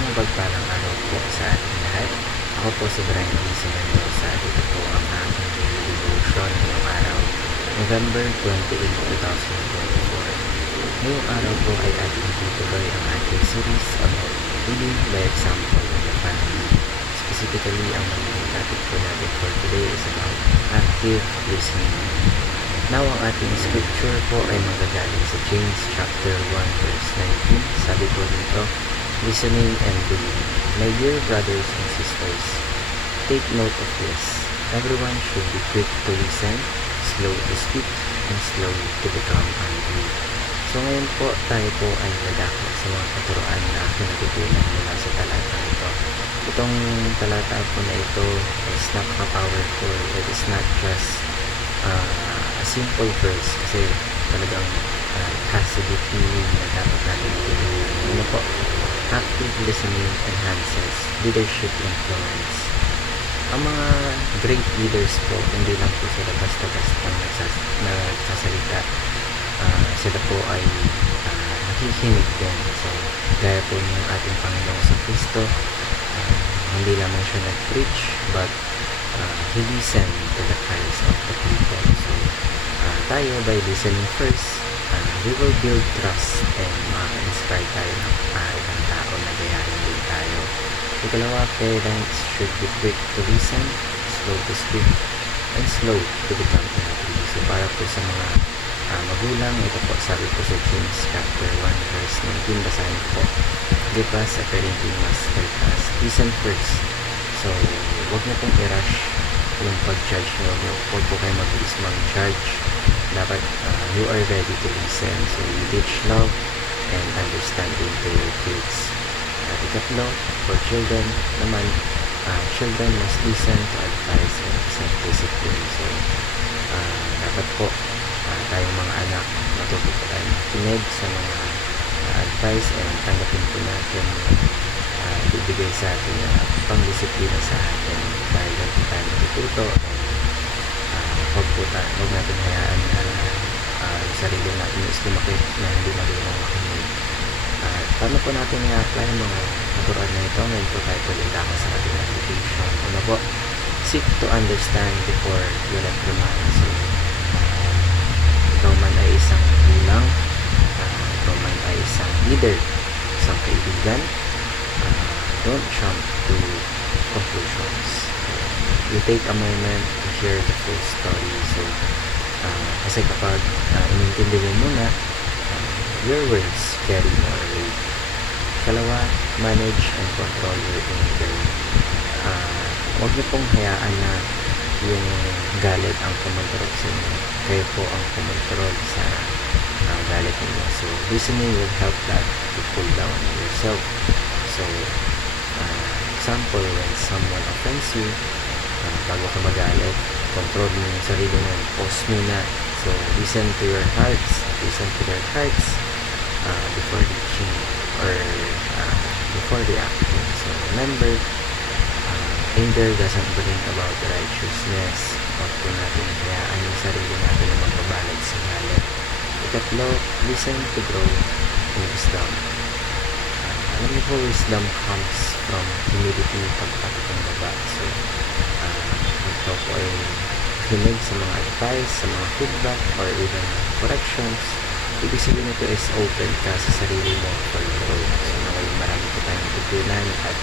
Isang mapagpalang araw po sa ating lahat. Ako po si Brian Luis Mendoza. Dito po ang aking daily devotion ngayong araw, November 28, 2024. Ngayong araw po ay ating tutuloy ang ating series about leading by example in the family. Specifically, ang magiging topic po natin for today is about active listening. Now, ang ating scripture po ay manggagaling sa James chapter 1 verse 19. Sabi po dito, listening and believing. My dear brothers and sisters, take note of this. Everyone should be quick to listen, slow to speak, and slow to become angry. So ngayon po, tayo po ay nadako sa mga katuroan na kinatutunan mula sa talata ito. Itong talata po na ito is napaka-powerful. It is not just a simple verse kasi talagang has a deep meaning na dapat natin tutunan. Ano po? Active listening enhances leadership influence. Ang mga great leaders po, hindi lang po sila basta-basta nagsasalita. Sila po ay nakikinig din. So, gaya po ng ating Panginoon sa Kristo, hindi lamang siya nag-preach, but he listened to the cries of the people. So, tayo, by listening first, we will build trust and inspire tayo ng ibang tao na gayahin din tayo. Ikalawa, parents should be quick to listen, slow to speak, and slow to become angry. So, para po sa mga magulang, ito po sabi po sa James chapter 1 verse 19, basahin po. Give us a parenting masterclass. Listen first. So, huwag niyo pong i-rush yung pag-judge nyo. Huwag po kayo mag-iis mag-judge. Dapat you are ready to listen. So, you teach love and understanding to your kids. Ikatlo, for children naman, children must listen to advice and set discipline. So, dapat po tayong mga anak matuto po tayo makinig sa mga advice and tanggapin po natin ibibigay sa atin na pang-disiplina sa atin dahil lang po tayo natututo and huwag natin hayaan na yung sarili natin is lumakit na hindi marunong makinig. Paano po natin i-apply ang mga natural na ito? Ngayon po tayo tuloy ako sa ating application. Ano po? Seek to understand before you reprimand. So, ikaw man ay isang gulang, ikaw man ay isang leader, isang kaibigan, don't jump to conclusions. You take a moment to hear the full story. So, kasi kapag inintindi mo muna, your words carry more weight. Kalawa, manage and control your anger. Huwag niyo pong hayaan na yung galit ang kumontrol sa inyo. Kayo po ang kumontrol sa galit niyo. So, listening will help that to cool down yourself. So, example, when someone offends you, bago ka magalit, control mo yung sarili mo, pause muna. So, listen to your hearts, listen to their hearts before reaching or before reacting. So, remember, anger doesn't bring about righteousness. Huwag po natin hayaan yung sarili natin na magbabalot sa galit. Ikatlo, listen to grow in wisdom. Alam niyo po, wisdom comes from humility, pagpapakumbaba. So, ito po ay hinig sa mga advice, sa mga feedback, or even corrections. Ibig sabihin nito is open ka sa sarili mo for growth. So, marami po tayong tutunan at